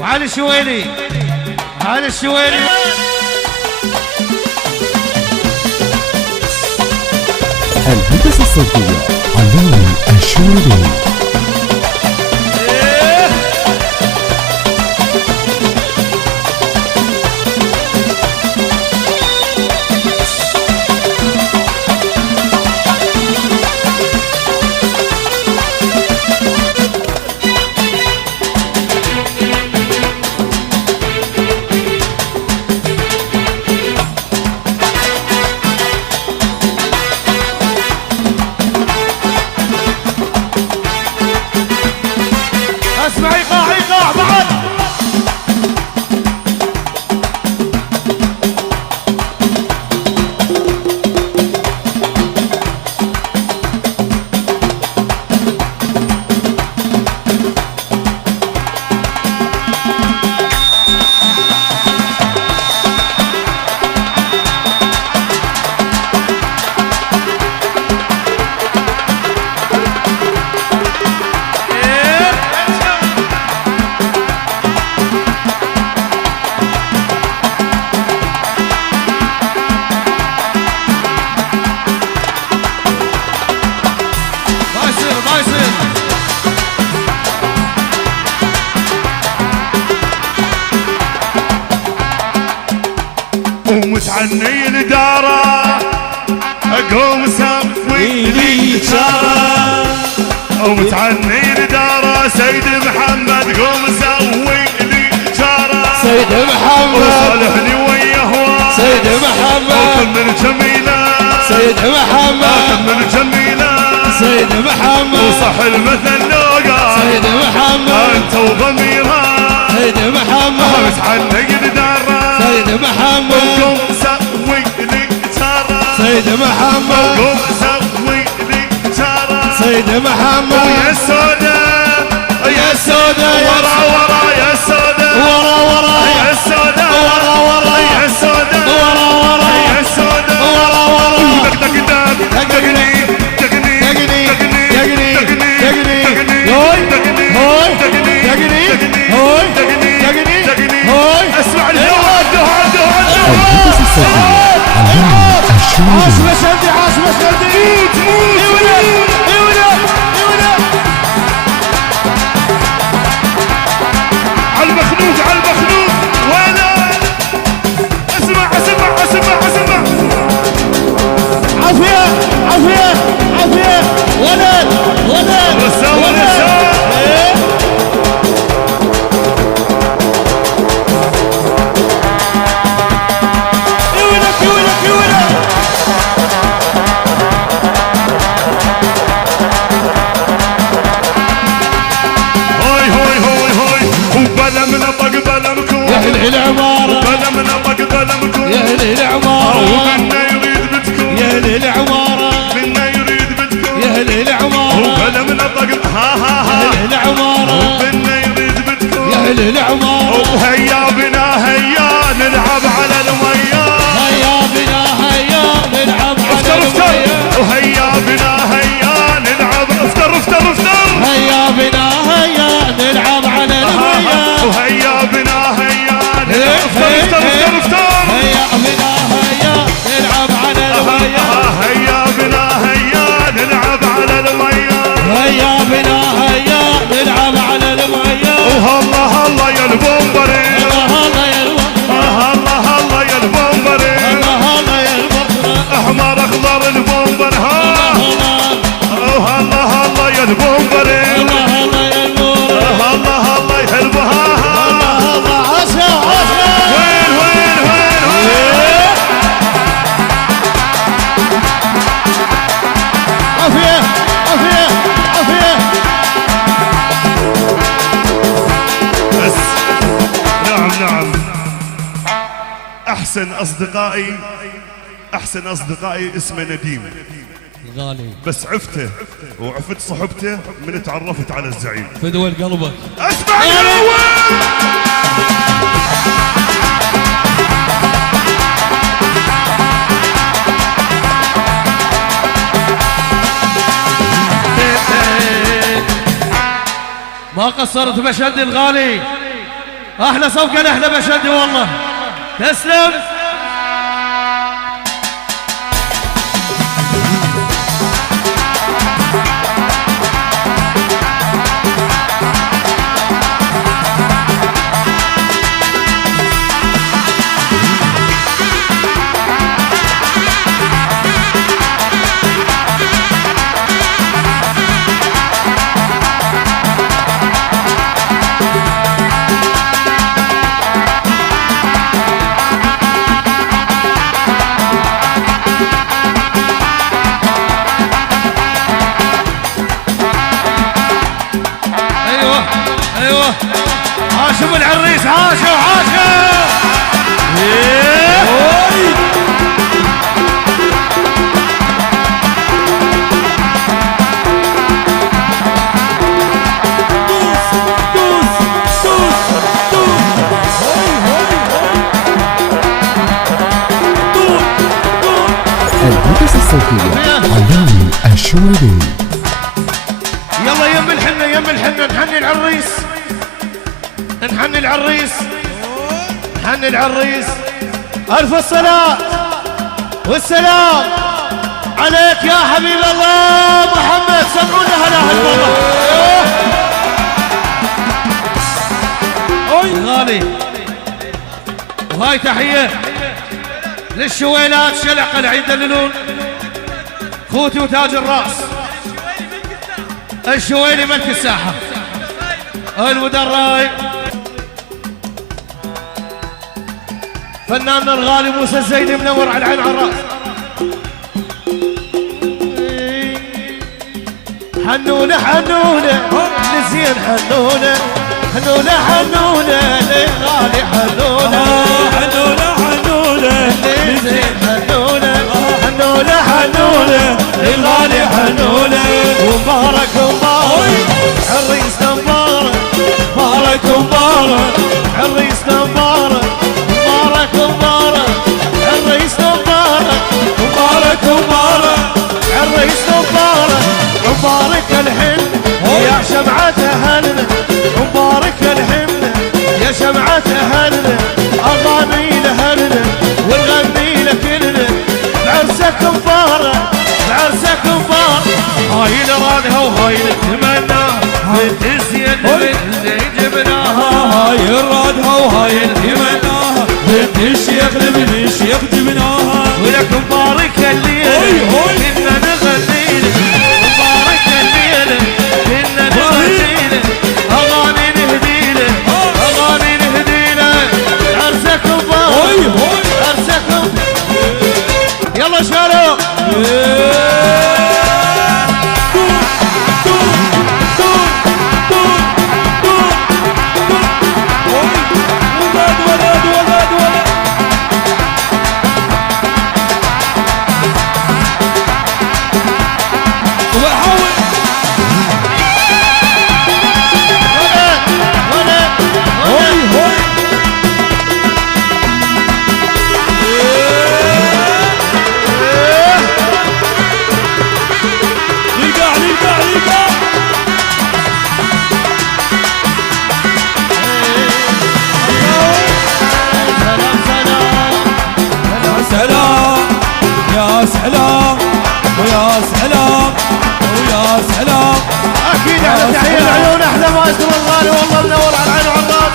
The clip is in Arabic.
وعلي الشويلي، علي الشويلي. الهندسة الصوتية علي الشويلي. اسمع ايقاع ايقاع بعد. ومتعني الدارة اقوم سوي لي اشارة. ومتعني الدارة سيد محمد قوم سوي لي اشارة. سيد محمد وصالحني وياه سيد محمد من جميلة سيد محمد من جميلة سيد محمد وصح المثل لوقا سيد محمد انت وضميرها سيد محمد متعني الدارة سيد محمد قوم سوي لي اشارة. سيد محمد قوم سوي لي اشارة. سيد محمد يا السودة يا السودة ورا ورا يا السودة ورا ورا يا السودة ورا ورا يا السودة ورا ورا يا السودة ورا ورا. دق دق دق دقني دقني دقني دقني دقني دقني دقني هوي هوي دقني هوي دقني هوي. اسمع الهواء دهان دهان الهندسة الصوتية علي عاش الشويلي. مشهدي عاش مشهدي. اي ولد اي ولد اي ولد. على المخلوق على المخلوق ولا اسمع اسمع اسمع اسمع. عافية عافية عافية. ولد ولد رسام ولد. رسام إيه؟ اي ولد اي ولد اي ولد. هوي هوي هوي هوي وبلا من طق بلا مكون يا اهل العمارة بلا من طق بلا مكون يا اهل العمارة ومنا يريد بتكون يا اهل العمارة منا يريد بتكون يا اهل العمارة وبلا من طق ها ها يا ها اهل العمارة منا يريد بتكون يا اهل العمارة. وهيا بنا هيا نلعب على المياه. هيا بنا هيا نلعب على افطر افطر المياه. وهيا بنا هيا نلعب افطر افطر افطر. هيا بنا هيا نلعب على المياه. وهيا بنا هيا نلعب افطر افطر افطر افطر. هيا بنا هيا نلعب على المياه. هيا بنا هيا نلعب على المياه. هيا بنا هيا نلعب على المياه. الله الله يا البومبري الله الله يا الوطن الله الله يا البومبري الله الله يا الوطن. احمر اخضر البومبر ها الله الله الله يا البومبري الله الله يا النور. الله الله يا البها. الله الله عسى عسى. وين وين وين وين عافية عافية عافية. بس نعم نعم احسن اصدقائي احسن اصدقائي اسمه نديم. غالي بس عفته وعفت صحبته من تعرفت على الزعيم. فدوى قلبك. اسمع الاول ما قصرت مشهد الغالي. احلى صفقه لاحلى بشندي والله. تسلم. عاشوا العريس، عاشوا الهندسة الصوتية علوي الشويدي. يلا يم الحنة يم الحنة، نحني العريس نحني العريس نحني العريس. ألف الصلاة والسلام عليك يا حبيب الله محمد. سمعونا هلا هالمرة غالي. وهاي تحية للشويلات شلق العيد يدللون خوتي وتاج الراس. الشويلي ملك الساحة المدرب فناننا الغالي موسى الزيدي منور على العين على الراس. حنونة حنونة لزين حنونة حنونة حنونة للغالي حنونة حنونة حنونة لزين حنونة حنونة حنونة للغالي حنونة. ومبارك مبارك عريسنا مبارك مبارك مبارك عريسنا مبارك مبارك مبارك عريسنا مبارك مبارك مبارك عريسنا مبارك مبارك الحن يا شمعة أهلنا مبارك الحن يا شمعة أهلنا. أغاني لأهلنا ونغني لكلنا بعرسك مبارك بعرسك مبارك. هاي نرادها وهاي نتمناها بنت الزين اللي جبناها. هاي الرادها وهاي نتمناها بنت الشيخ لبن الشيخ جبناها. ولك مبارك الليل إنا نغني لك مبارك الليل إنا نغني لك أغاني نهدي لك أغاني نهدي لك. عرسك مبارك عرسك مبارك. يلا شالوا سلام ويا سلام ويا سلام. اكيد احلى تحيه العيون احلى مايسترو الغالي والله منور على العين وعلى الراس.